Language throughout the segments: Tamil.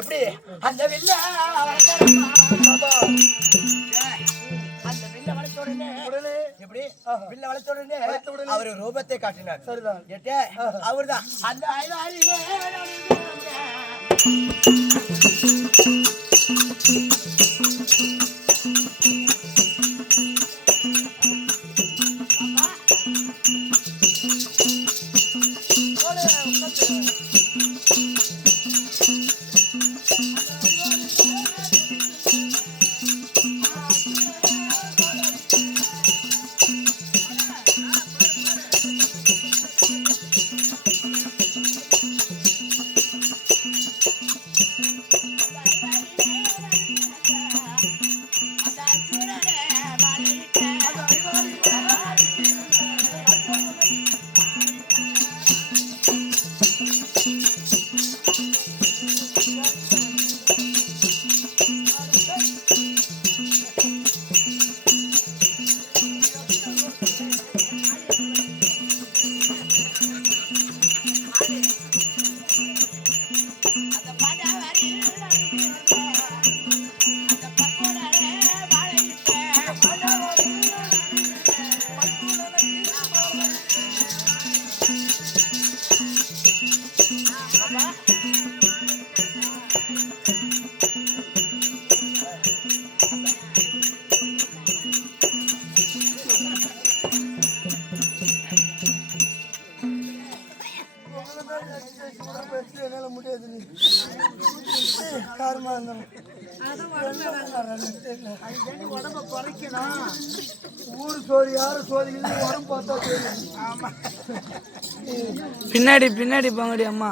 எப்படி அந்த வில்ல அந்த வில்ல வளைச்ச உடனே எப்படி வில்ல வளைச்ச உடனே அவர் ரூபத்தை காட்டினார். சரிதான் கேட்டே அவர்தான் அந்த உடம்ப குறைக்கணும். ஊர் சோதி யாரும் சோதிக்குது உடம்பு பார்த்தா பின்னாடி பின்னாடி போங்கடி அம்மா.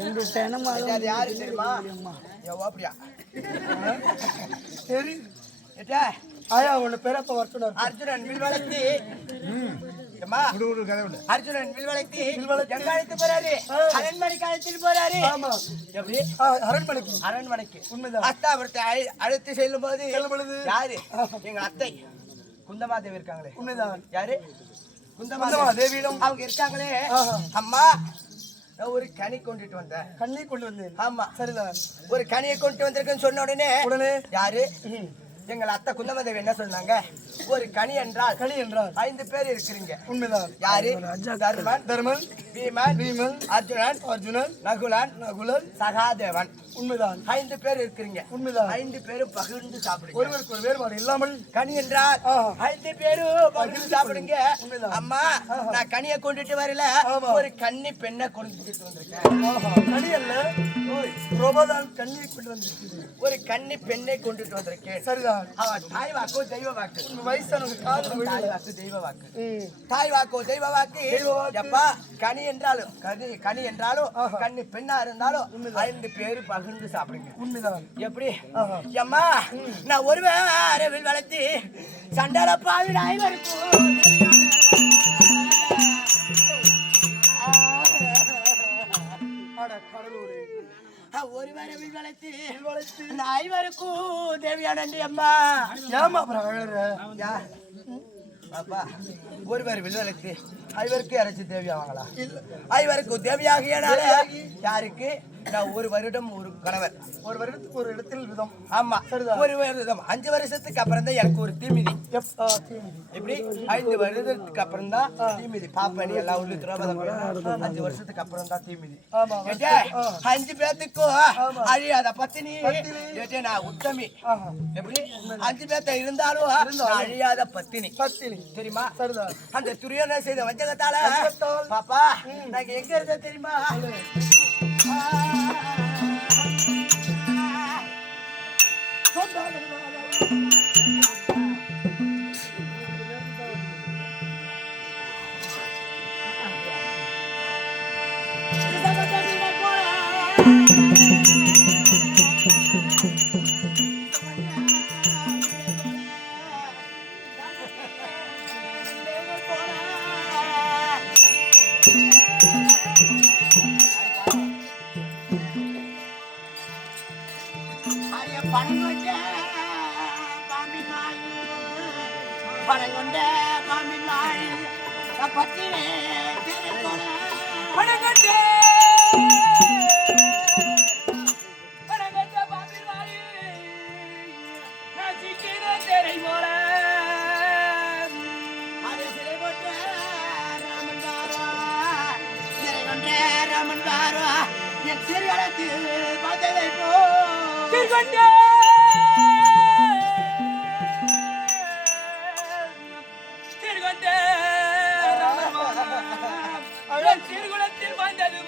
ரெண்டு டனமா யாரு தெரியுமா? அப்படியா சரி ஆயா உன்ன பேரப்ப வரணும். அர்ஜுனன் வில் வளர்த்தி அர்ஜுனன் வில் வளர்த்தி எங்காலத்து போறாரு அரண்மனைக்கு அழைச்சிட்டு போறாரு. எப்படி அரண்மனைக்கு? அரண்மனைக்கு உண்மைதான். அத்தாபுரத்தை அழைத்து செல்லும் போது யாரு எங்க அத்தை குந்தமாதேவி இருக்காங்களே. உண்மைதான். யாரு குந்தமாதேவியிடம் அவங்க இருக்காங்களே. அம்மா ஒரு கனி கொண்டுட்டு வந்தேன். கண்ணி கொண்டு வந்தேன். ஆமா சரிதான். ஒரு கனியை கொண்டு வந்திருக்கேன்னு சொன்ன உடனே யாரு எங்கள் அத்தை குந்தமாதேவி என்ன சொன்னாங்க? ஒரு கனி என்றால் 5 பேர் இருக்கிறீங்க. உண்மைதான். யாரு? தர்மன் பீமன் அர்ஜுனன் நகுலன் சகாதேவன். உண்மைதான். 5 பேர் இருக்கிறீங்க. உண்மைதான். 5 பேரும் பகிர்ந்து சாப்பிடுங்க. ஒருவருக்கு ஒரு வேறுபாடு இல்லாமல் கனி என்றால் 5 பேரும் பகிர்ந்து சாப்பிடுங்க. அம்மா நான் கனியை கொண்டுட்டு வரல, ஒரு கன்னி பெண்ணை கொண்டுட்டு வந்திருக்கேன். கனி அல்ல கண்ணியை கொண்டு வந்திருக்கேன். ஒரு கன்னி பெண்ணை கொண்டுட்டு வந்திருக்கேன். சரிதான். தாய் வாக்கோ தெய்வ வாக்கு. வயசானவங்க காதல் தாய் வாக்கு தெய்வ வாக்கு. தாய் வாக்கோ தெய்வ வாக்கு. எப்பா கனி என்றாலும் கனி என்றாலும் கன்னி பெண்ணா இருந்தாலும் 5 பேரு பகிர்ந்து சாப்பிடுங்க. உண்மைதான். எப்படி அம்மா நான் ஒருவேளை வளர்த்தி சண்டால பாவி நாய்வருக்கும் ஒரு வரவில் வளர்த்து நாய்வருக்கும் தேவையான அம்மா. ஏமா அப்பா ஒருவர் வில்வளைத்து ஐவருக்கு யாராச்சும் தேவையாவாங்களா? ஐவருக்கு தேவையாகியனால யாருக்கு? நான் ஒரு வருடம் ஒரு கணவர், ஒரு வருடத்துக்கு ஒரு இடத்தில் விதம். ஆமா ஒரு வருடம் 5 வருஷத்துக்கு அப்புறம் தான் எனக்கு ஒரு தீமிதி. எப்படி 5 வருடத்துக்கு அப்புறம் தான் தீமிதி. பாப்பனி எல்லாம் உள்ள திரௌபதம் 5 வருஷத்துக்கு அப்புறம் தான் தீமிதி. 5 பேத்துக்கும் அழியாத பத்தினி. நான் உத்தமி. எப்படி 5 பேத்த இருந்தாலும் அழியாத பத்தினி. தெரியுமா? அந்த துரியோதனை செய்த வஞ்சகத்தால பாப்பா நாங்க எங்க இருந்த தெரியுமா? பத்தினே என் சீர்காழத்தில் பார்த்ததை போ திருகொண்டே திருகொண்டே சீர்குளத்தில் வந்தது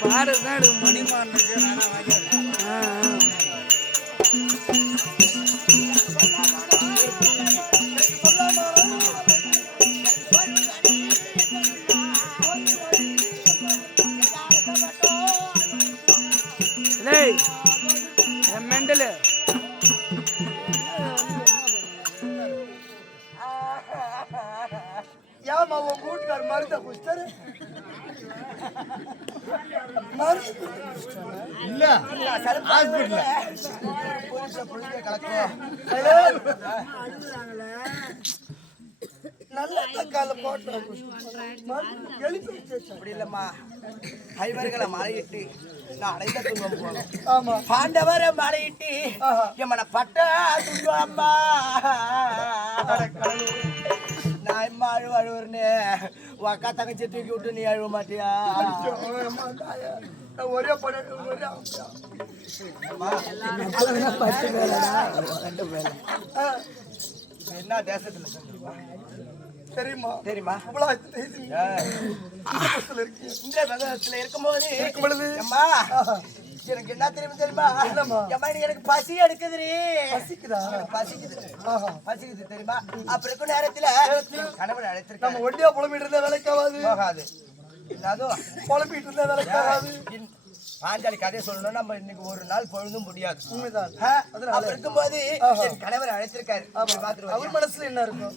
பாடுதான் மணிமானுக்கு நானா மெண்டலு ஏமா உன் வீட்டுக்கார மருந்த குடிச்சாரு இல்ல ஹாஸ்பிடல்ல நல்ல தக்கால போட்டு அப்படி இல்லம்மா ஐவர்களை மலையிட்டு நான் அனைத்த துன்பம் போனோம். ஆமா பாண்டவரை மலையிட்டு எம்மனை பட்ட துன்பம் அம்மா நான் எம்மா அழுவாழுவர்னு அக்கா தங்கச்சி தூக்கி விட்டு நீ அழுவ மாட்டியா? ஒரே படம் என்ன தேசத்துல தெரியுமா தெரியுமா இந்த விதத்துல இருக்கும்போது அம்மா எனக்கு என்ன தெரியுமா அம்மா எனக்கு பசி எடுக்குதுரி பசிக்குதா பசிக்குது தெரியுமா அப்ப இருக்கும் நேரத்துல கணவன் அழைத்திருக்க நம்ம ஒண்டியா புலம்பிட்டு இருந்தா வேலைக்காவாது போகாது அதுவும் புலம்பிட்டு இருந்தா வேலைக்காவாது பாஞ்சாலி கதையை சொல்லணும் நம்ம இன்னைக்கு ஒரு நாள் பொழுதும் முடியாது உண்மைதான் அப்ப இருக்கும்போது என் கணவர் அழைத்திருக்காரு அவர் மனசுல என்ன இருக்கும்